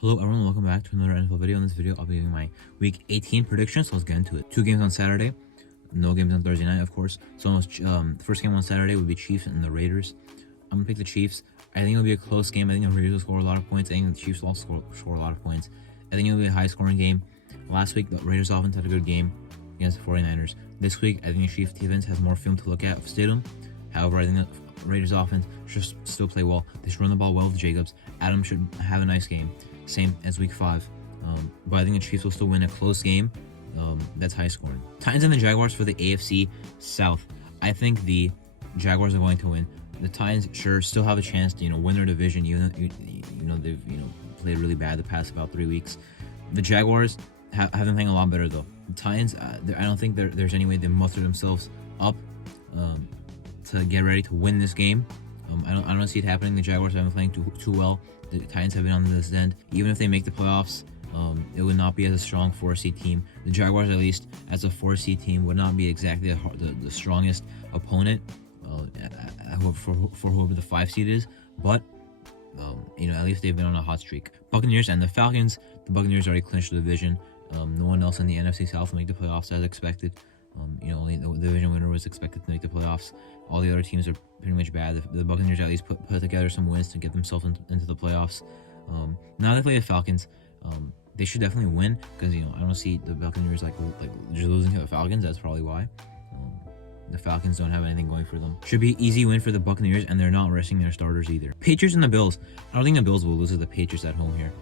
Hello everyone, welcome back to another NFL video. In this video, I'll be giving my Week 18 predictions, so let's get into it. 2 games on Saturday, no games on Thursday night, of course. So the first game on Saturday would be Chiefs and the Raiders. I'm going to pick the Chiefs. I think it'll be a close game. I think the Raiders will score a lot of points. I think the Chiefs will also score a lot of points. I think it'll be a high-scoring game. Last week, the Raiders offense had a good game against the 49ers. This week, I think the Chiefs defense has more film to look at of Stidham. However, I think the Raiders offense should still play well. They should run the ball well with Jacobs. Adams should have a nice game. Same as week 5. But I think the Chiefs will still win a close game that's high scoring. Titans and the Jaguars for the AFC South. I think the Jaguars are going to win. The Titans sure still have a chance to win their division, even though they've played really bad the past about 3 weeks. The Jaguars have been playing a lot better though. The Titans, I don't think there's any way they muster themselves up to get ready to win this game. I don't see it happening. The Jaguars have been playing too well. The Titans have been on this end. Even if they make the playoffs, it would not be as a strong 4-seed team. The Jaguars, at least as a 4-seed team, would not be exactly the strongest opponent for whoever the 5-seed is. But at least they've been on a hot streak. Buccaneers and the Falcons. The Buccaneers already clinched the division. No one else in the NFC South will make the playoffs as expected. Only the division winner was expected to make the playoffs. All the other teams are pretty much bad. The Buccaneers at least put together some wins to get themselves into the playoffs. Now they play the Falcons. They should definitely win because I don't see the Buccaneers like just losing to the Falcons. That's probably why. The Falcons don't have anything going for them. Should be easy win for the Buccaneers, and they're not resting their starters either. Patriots and the Bills. I don't think the Bills will lose to the Patriots at home here.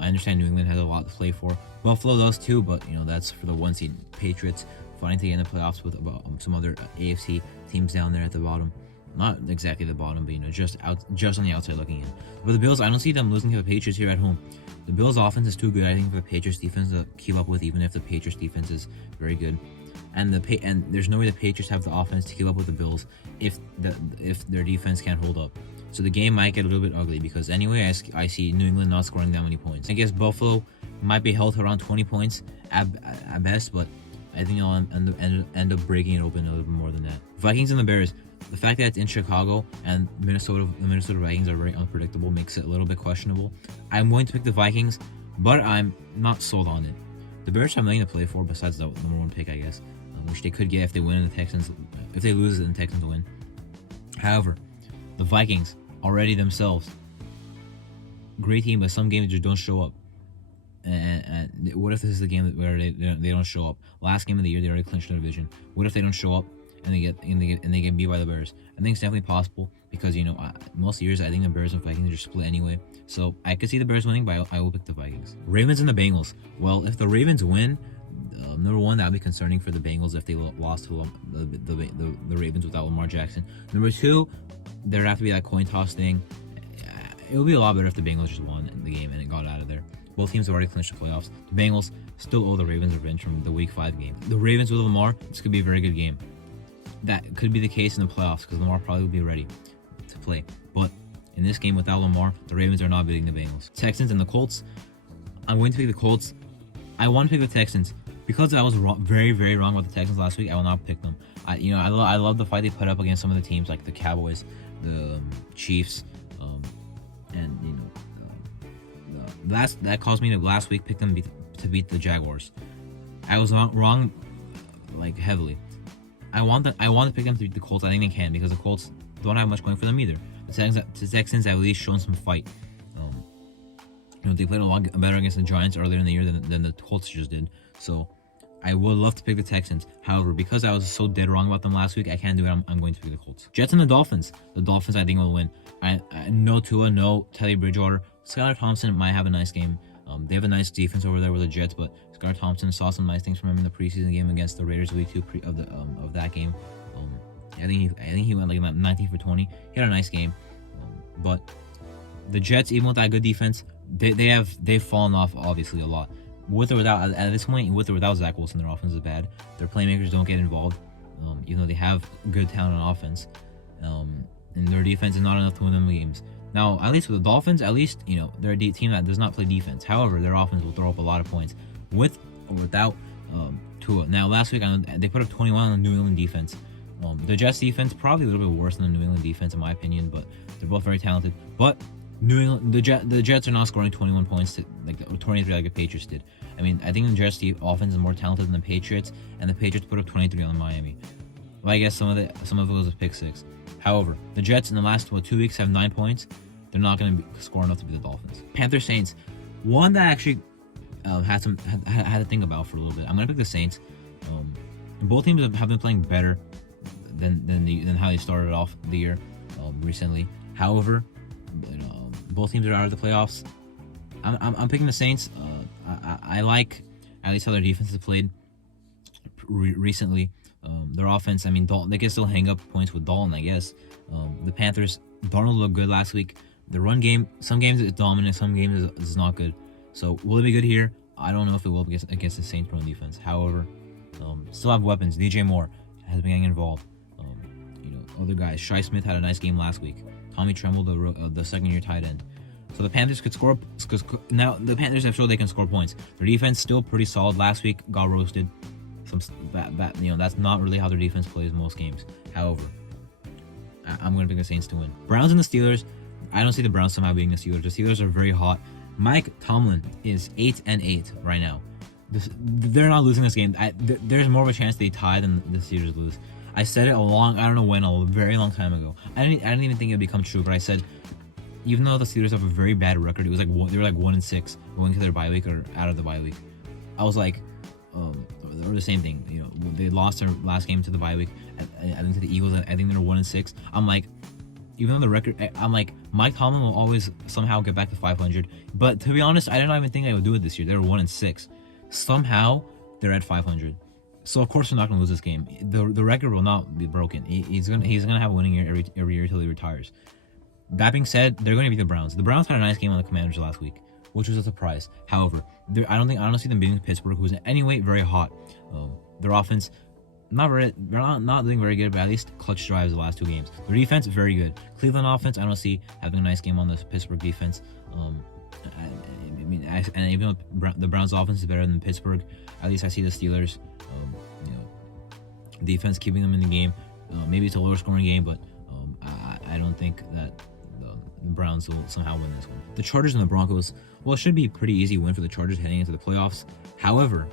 I understand New England has a lot to play for. Buffalo does too, but that's for the 1-seed. Patriots fighting to get in the playoffs with some other AFC teams down there at the bottom. Not exactly the bottom, but just on the outside looking in. But the Bills, I don't see them losing to the Patriots here at home. The Bills' offense is too good, I think, for the Patriots' defense to keep up with, even if the Patriots' defense is very good. And there's no way the Patriots have the offense to keep up with the Bills if their defense can't hold up. So the game might get a little bit ugly because anyway, I see New England not scoring that many points. I guess Buffalo might be held to around 20 points at best, but I think I'll end up breaking it open a little bit more than that. Vikings and the Bears. The fact that it's in Chicago and the Minnesota Vikings are very unpredictable makes it a little bit questionable. I'm going to pick the Vikings, but I'm not sold on it. The Bears have nothing to play for besides the number 1 pick, I guess, which they could get if they win and the Texans. If they lose, then the Texans win. However, the Vikings already themselves, great team, but some games just don't show up. And what if this is the game where they don't show up? Last game of the year, they already clinched the division. What if they don't show up and they get beat by the Bears? I think it's definitely possible because most years I think the Bears and Vikings are split anyway. So I could see the Bears winning, but I will pick the Vikings. Ravens and the Bengals. Well, if the Ravens win, number 1, that would be concerning for the Bengals if they lost to the Ravens without Lamar Jackson. Number 2, there'd have to be that coin toss thing. It would be a lot better if the Bengals just won the game and it got out of there. Both teams have already clinched the playoffs. The Bengals still owe the Ravens revenge from the Week 5 game. The Ravens with Lamar, this could be a very good game. That could be the case in the playoffs because Lamar probably will be ready to play. But in this game without Lamar, the Ravens are not beating the Bengals. Texans and the Colts. I'm going to pick the Colts. I want to pick the Texans because I was very, very wrong about the Texans last week. I will not pick them. I love the fight they put up against some of the teams like the Cowboys, the Chiefs, and that caused me to last week pick them to beat the Jaguars. I was wrong, like heavily. I want to pick them to beat the Colts. I think they can because the Colts don't have much going for them either. The Texans have at least shown some fight. They played a lot better against the Giants earlier in the year than the Colts just did. So I would love to pick the Texans. However, because I was so dead wrong about them last week, I can't do it. I'm going to pick the Colts. Jets and the Dolphins. The Dolphins, I think, will win. No Tua, no Teddy Bridgewater. Skylar Thompson might have a nice game. They have a nice defense over there with the Jets, but Skylar Thompson saw some nice things from him in the preseason game against the Raiders week 2 of that game. I think he went like 19 for 20. He had a nice game, but the Jets, even with that good defense, they've fallen off obviously a lot. With or without, at this point, with or without Zach Wilson, their offense is bad. Their playmakers don't get involved, even though they have good talent on offense, and their defense is not enough to win them games. Now, at least with the Dolphins, they're a team that does not play defense. However, their offense will throw up a lot of points with or without Tua. Now, last week they put up 21 on the New England defense. The Jets defense probably a little bit worse than the New England defense in my opinion, but they're both very talented. But New England, the Jets are not scoring 21 points to like 23 like the Patriots did. I mean, I think the Jets offense is more talented than the Patriots, and the Patriots put up 23 on Miami. Well, I guess some of it was a pick six. However, the Jets in the last 2 weeks have 9 points. They're not going to score enough to beat the Dolphins. Panthers Saints, one that actually had to think about for a little bit. I'm going to pick the Saints. Both teams have been playing better than how they started off the year recently. However, both teams are out of the playoffs. I'm picking the Saints. I like at least how their defense has played recently. Their offense, I mean, Dalton, they can still hang up points with Dalton, I guess. The Panthers, Darnold looked good last week. The run game, some games is dominant, some games is not good. So will it be good here? I don't know if it will against the Saints run defense. However, still have weapons. DJ Moore has been getting involved. Other guys. Shi Smith had a nice game last week. Tommy Tremble, the second-year tight end. So the Panthers could score. Now the Panthers have shown they can score points. Their defense still pretty solid. Last week got roasted. That's not really how their defense plays most games. However, I'm going to pick the Saints to win. Browns and the Steelers. I don't see the Browns somehow beating the Steelers. The Steelers are very hot. Mike Tomlin is 8-8 right now. They're not losing this game. There's more of a chance they tie than the Steelers lose. I said it I don't know when, a very long time ago. I didn't even think it would become true, but I said, even though the Steelers have a very bad record, it was like they were like 1-6 going to their bye week or out of the bye week. I was like, or the same thing. They lost their last game to the bye week. I think to the Eagles. I think they're 1-6. I'm like, even though the record, I'm like, Mike Tomlin will always somehow get back to 500. But to be honest, I didn't even think I would do it this year. They were 1-6. Somehow they're at 500. So of course we're not gonna lose this game. The record will not be broken. He's gonna have a winning year every year until he retires. That being said, they're gonna beat the Browns. The Browns had a nice game on the Commanders last week, which was a surprise. However, I don't see them beating Pittsburgh, who's anyway very hot. Their offense, they're not doing very good, but at least clutch drives the last 2 games. Their defense very good. Cleveland offense, I don't see having a nice game on the Pittsburgh defense. And even though the Browns offense is better than Pittsburgh, at least I see the Steelers defense keeping them in the game. Maybe it's a lower scoring game, but I don't think that the Browns will somehow win this one. The Chargers and the Broncos, well, it should be a pretty easy win for the Chargers heading into the playoffs. However,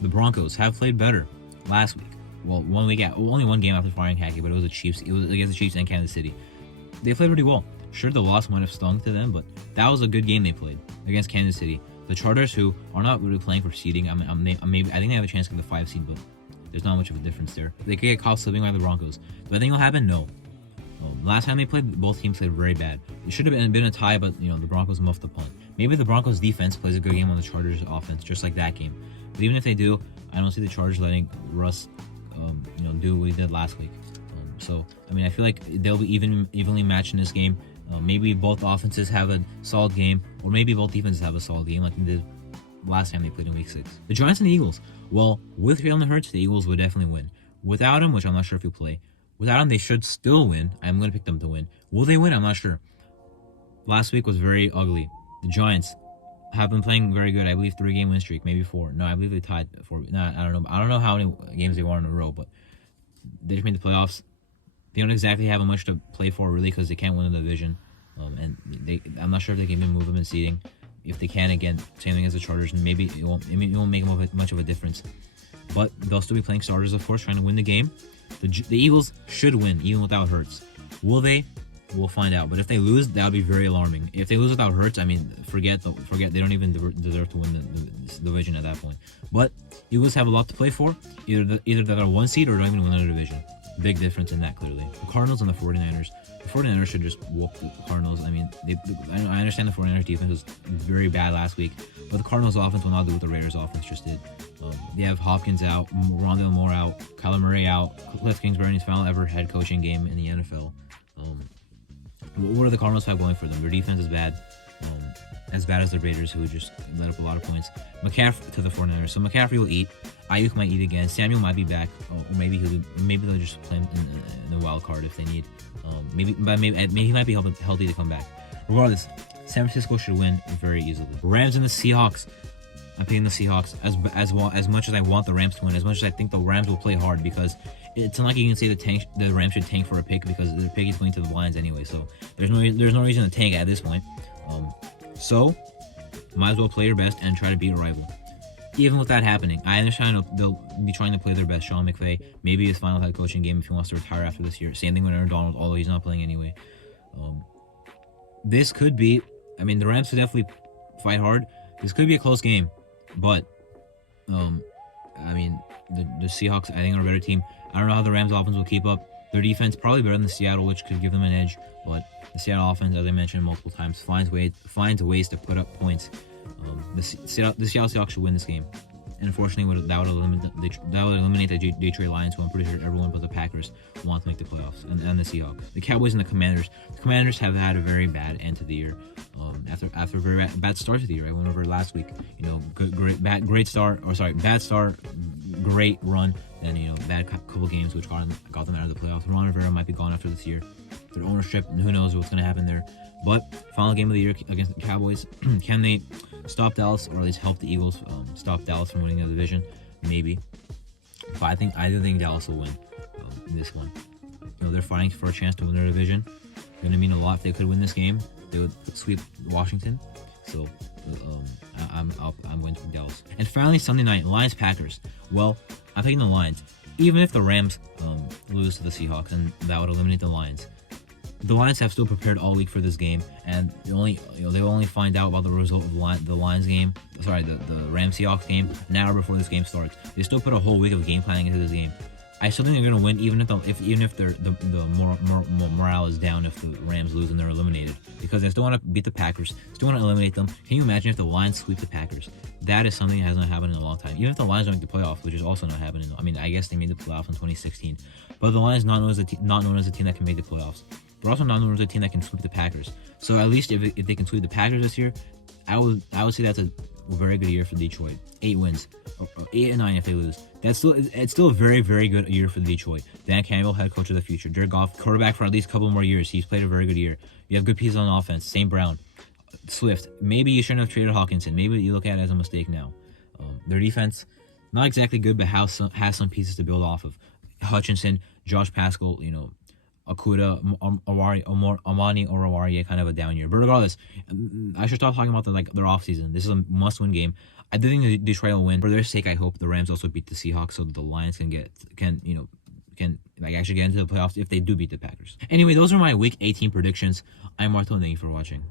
the Broncos have played better last week. Well, only one game after firing Hackett, but it was the Chiefs. It was against the Chiefs and Kansas City. They played pretty well. Sure, the loss might have stung to them, but that was a good game they played against Kansas City. The Chargers, who are not really playing for seeding, I think they have a chance to get the 5 seed, but there's not much of a difference there. They could get caught slipping by the Broncos. Do I think it'll happen? No. Last time they played, both teams played very bad. It should have been a tie, but the Broncos muffed the punt. Maybe the Broncos defense plays a good game on the Chargers offense, just like that game. But even if they do, I don't see the Chargers letting Russ, do what he did last week. So I mean, I feel like they'll be evenly matched in this game. Maybe both offenses have a solid game, or maybe both defenses have a solid game, like they did last time they played in Week 6. The Giants and the Eagles. Well, with Jalen Hurts, the Eagles would definitely win. Without him, which I'm not sure if he'll play, without him, they should still win. I'm going to pick them to win. Will they win? I'm not sure. Last week was very ugly. The Giants have been playing very good. I believe 3-game win streak, maybe 4. No, I believe they tied 4. No, I don't know. I don't know how many games they won in a row, but they just made the playoffs. They don't exactly have much to play for, really, because they can't win the division. And I'm not sure if they can even move them in seeding. If they can, again, same thing as the Chargers, and maybe it won't make much of a difference. But they'll still be playing starters, of course, trying to win the game. The Eagles should win, even without Hurts. Will they? We'll find out. But if they lose, that would be very alarming. If they lose without Hurts, I mean, forget. They don't even deserve to win the division at that point. But Eagles have a lot to play for. Either they're 1 seed or don't even win the division. Big difference in that, clearly. The Cardinals and the 49ers. The 49ers should just whoop the Cardinals. I mean, I understand the 49ers defense was very bad last week, but the Cardinals offense will not do what the Raiders offense just did. They have Hopkins out, Rondale Moore out, Kyler Murray out, Cliff Kingsbury in his final ever head coaching game in the NFL. What do the Cardinals have going for them? Their defense is bad. As bad as the Raiders, who just let up a lot of points. McCaffrey to the 49ers. So McCaffrey will eat. Ayuk might eat again. Samuel might be back. Or maybe they'll just play him in the wild card if they need. Maybe he might be healthy to come back. Regardless, San Francisco should win very easily. Rams and the Seahawks. I'm picking the Seahawks as much as I want the Rams to win, as much as I think the Rams will play hard, because it's not like you can say the Rams should tank for a pick because the pick is going to the Lions anyway. So there's no reason to tank at this point. So might as well play your best and try to beat a rival. Even with that happening, I understand they'll be trying to play their best. Sean McVay, maybe his final head coaching game if he wants to retire after this year. Same thing with Aaron Donald, although he's not playing anyway. This could be, I mean, the Rams could definitely fight hard. This could be a close game, but I mean, the Seahawks, I think, are a better team. I don't know how the Rams offense will keep up. Their defense probably better than Seattle, which could give them an edge, but the Seattle offense, as I mentioned multiple times, finds ways to put up points. The Seattle Seahawks should win this game, and unfortunately, that would eliminate the Detroit Lions, who I'm pretty sure everyone but the Packers want to make the playoffs, and the Seahawks. The Cowboys and the Commanders. The Commanders have had a very bad end to the year. After a very bad start to the year, I went over it last week. Bad start, great run, then bad couple games which got them out of the playoffs. Ron Rivera might be gone after this year. Their ownership, who knows what's going to happen there. But final game of the year against the Cowboys, can they stop Dallas, or at least help the Eagles stop Dallas from winning the division? Maybe. But I do think Dallas will win in this one. They're fighting for a chance to win their division. Going to mean a lot if they could win this game. They would sweep Washington. So I'm going to Dallas. And finally, Sunday night, Lions Packers. Well, I'm taking the Lions. Even if the Rams lose to the Seahawks, and that would eliminate the Lions. The Lions have still prepared all week for this game, and they will only find out about the result of the Lions game. Sorry, the Rams Seahawks game an hour before this game starts. They still put a whole week of game planning into this game. I still think they're going to win, even if the morale is down if the Rams lose and they're eliminated, because they still want to beat the Packers, still want to eliminate them. Can you imagine if the Lions sweep the Packers? That is something that has not happened in a long time. Even if the Lions don't make the playoffs, which is also not happening. I mean, I guess they made the playoffs in 2016, but the Lions not known as a team that can make the playoffs. They're also not known as a team that can sweep the Packers. So at least if they can sweep the Packers this year, I would say that's a very good year for Detroit. 8 wins, or 8 and 9 if they lose. It's still a very, very good year for Detroit. Dan Campbell, head coach of the future. Jared Goff, quarterback for at least a couple more years. He's played a very good year. You have good pieces on offense. St. Brown, Swift. Maybe you shouldn't have traded Hawkinson. Maybe you look at it as a mistake now. Their defense, not exactly good, but has some pieces to build off of. Hutchinson, Josh Pascal, Okuda, Amani Oruwariye, kind of a down year. But regardless, I should stop talking about their offseason. This is a must-win game. I do think Detroit will win. For their sake, I hope the Rams also beat the Seahawks so that the Lions can actually get into the playoffs if they do beat the Packers. Anyway, those are my Week 18 predictions. I'm Marto, and thank you for watching.